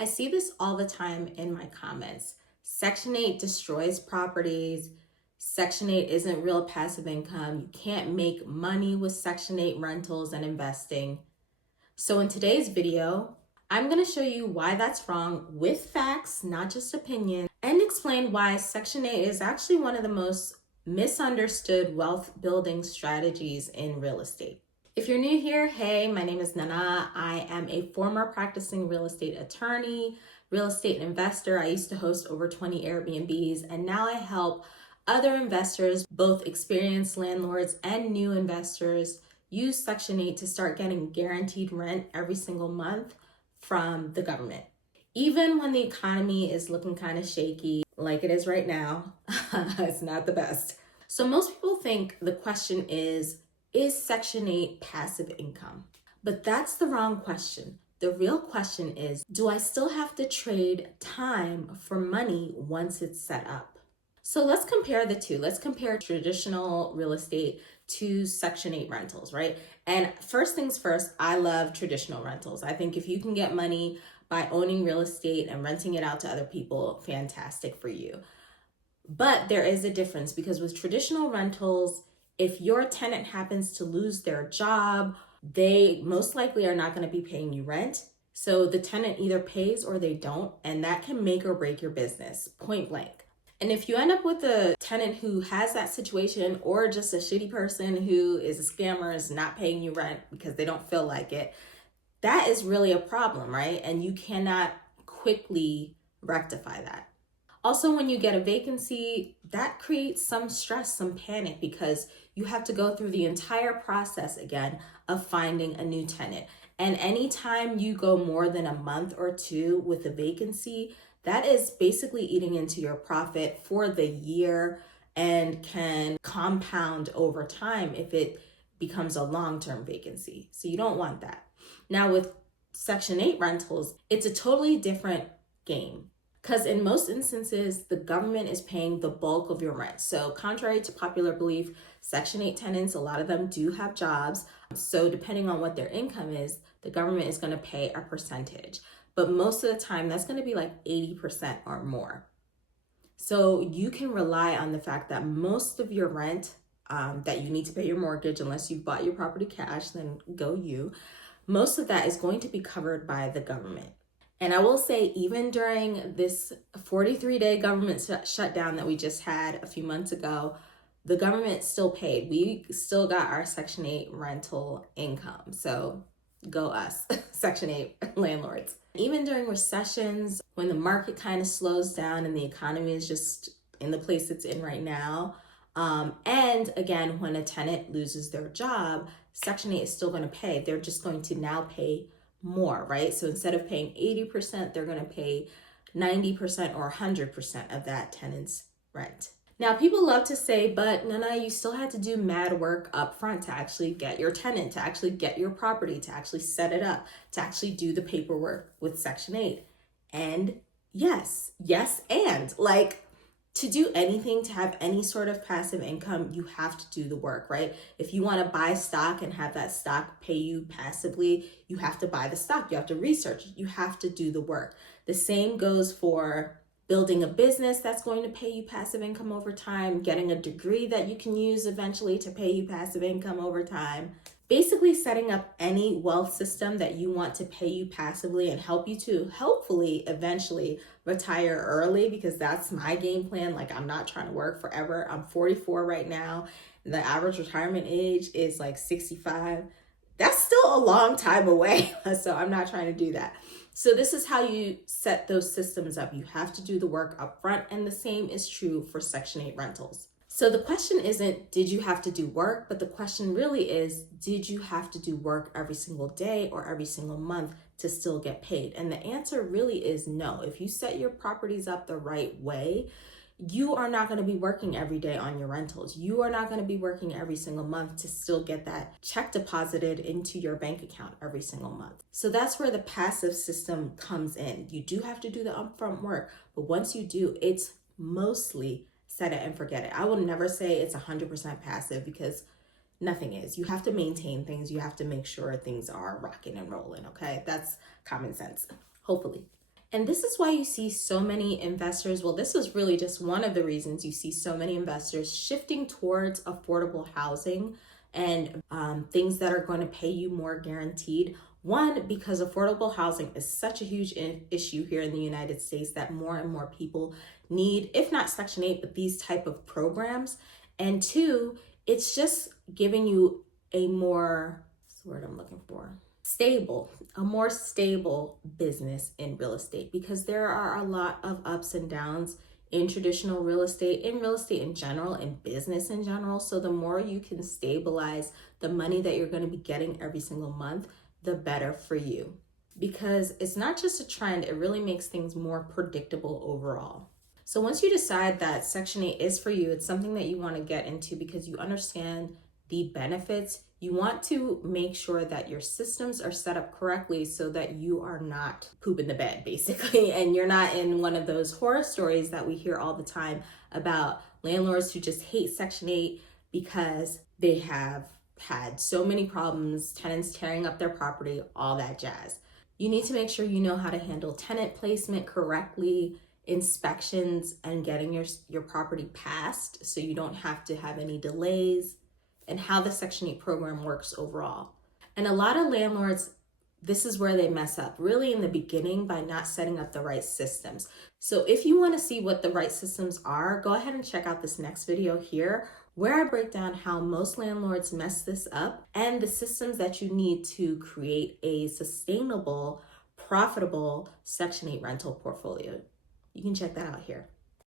I see this all the time in my comments. Section 8 destroys properties. Section 8 isn't real passive income. You can't make money with Section 8 rentals and investing. So in today's video, I'm going to show you why that's wrong with facts, not just opinion, and explain why Section 8 is actually one of the most misunderstood wealth building strategies in real estate. If you're new here, hey, my name is Nana. I am a former practicing real estate attorney, real estate investor. I used to host over 20 Airbnbs, and now I help other investors, both experienced landlords and new investors, use Section 8 to start getting guaranteed rent every single month from the government. Even when the economy is looking kind of shaky, like it is right now, it's not the best. So most people think the question is Section 8 passive income? But that's the wrong question. The real question is, do I still have to trade time for money once it's set up? So let's compare the two. Let's compare traditional real estate to Section 8 rentals, right? And first things first, I love traditional rentals. I think if you can get money by owning real estate and renting it out to other people, fantastic for you. But there is a difference because with traditional rentals, if your tenant happens to lose their job, they most likely are not going to be paying you rent. So the tenant either pays or they don't, and that can make or break your business, point blank. And if you end up with a tenant who has that situation, or just a shitty person who is a scammer, is not paying you rent because they don't feel like it, that is really a problem, right? And you cannot quickly rectify that. Also, when you get a vacancy, that creates some stress, some panic, because you have to go through the entire process again of finding a new tenant. And anytime you go more than a month or two with a vacancy, that is basically eating into your profit for the year and can compound over time if it becomes a long-term vacancy. So you don't want that. Now with Section 8 rentals, it's a totally different game, because in most instances, the government is paying the bulk of your rent. So contrary to popular belief, Section 8 tenants, a lot of them do have jobs. So depending on what their income is, the government is going to pay a percentage. But most of the time, that's going to be like 80% or more. So you can rely on the fact that most of your rent that you need to pay your mortgage, unless you've bought your property cash, then go you. Most of that is going to be covered by the government. And I will say, even during this 43-day government shutdown that we just had a few months ago, the government still paid. We still got our Section 8 rental income. So go us, Section 8 landlords. Even during recessions, when the market kind of slows down and the economy is just in the place it's in right now, and again, when a tenant loses their job, Section 8 is still going to pay. They're just going to now pay more, right? So instead of paying 80%, they're going to pay 90% or 100% of that tenant's rent. Now, people love to say, but Nana, you still had to do mad work up front to actually get your tenant, to actually get your property, to actually set it up, to actually do the paperwork with Section 8. And yes, and like, to do anything, to have any sort of passive income, you have to do the work, right? If you want to buy stock and have that stock pay you passively, you have to buy the stock, you have to research, you have to do the work. The same goes for building a business that's going to pay you passive income over time, getting a degree that you can use eventually to pay you passive income over time. Basically setting up any wealth system that you want to pay you passively and help you to hopefully eventually retire early, because that's my game plan. Like, I'm not trying to work forever. I'm 44 right now. The average retirement age is like 65. That's still a long time away. So I'm not trying to do that. So this is how you set those systems up. You have to do the work up front, and the same is true for Section 8 rentals. So the question isn't, did you have to do work? But the question really is, did you have to do work every single day or every single month to still get paid? And the answer really is no. If you set your properties up the right way, you are not going to be working every day on your rentals. You are not going to be working every single month to still get that check deposited into your bank account every single month. So that's where the passive system comes in. You do have to do the upfront work, but once you do, it's mostly set it and forget it. I will never say it's 100% passive, because nothing is. You have to maintain things. You have to make sure things are rocking and rolling, okay? That's common sense, hopefully. And this is why you see so many investors. Well, this is really just one of the reasons you see so many investors shifting towards affordable housing and things that are going to pay you more guaranteed. One, because affordable housing is such a huge issue here in the United States that more and more people need, if not Section 8, but these type of programs. And two, it's just giving you a more, what's the word I'm looking for? A more stable business in real estate, because there are a lot of ups and downs in traditional real estate, in real estate in general, in business in general. So the more you can stabilize the money that you're going to be getting every single month, the better for you. Because it's not just a trend, it really makes things more predictable overall. So once you decide that Section 8 is for you, it's something that you want to get into because you understand the benefits. You want to make sure that your systems are set up correctly so that you are not pooping the bed, basically, and you're not in one of those horror stories that we hear all the time about landlords who just hate Section 8 because they have had so many problems, tenants tearing up their property, all that jazz. You need to make sure you know how to handle tenant placement correctly, inspections, and getting your property passed so you don't have to have any delays, and how the Section 8 program works overall. And a lot of landlords, this is where they mess up really in the beginning by not setting up the right systems. So if you want to see what the right systems are, go ahead and check out this next video here where I break down how most landlords mess this up and the systems that you need to create a sustainable, profitable Section 8 rental portfolio. You can check that out here.